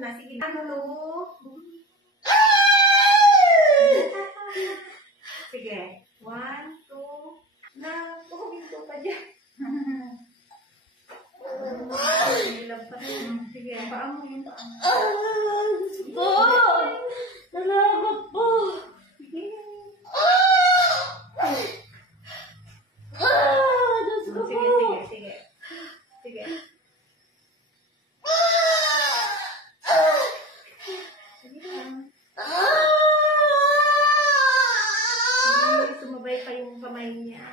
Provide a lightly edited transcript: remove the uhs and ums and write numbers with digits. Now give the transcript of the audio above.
na. Sige, ano lo? Sige. 1, 2, na. Puhuminto pa dyan. Nilam pa rin. Sige, paang mo yun. Po! Salamat po! Sige. Diyos ko Sige, po! sige, sige. Sige. Sige lang. Sumabay pa yung kamay niya.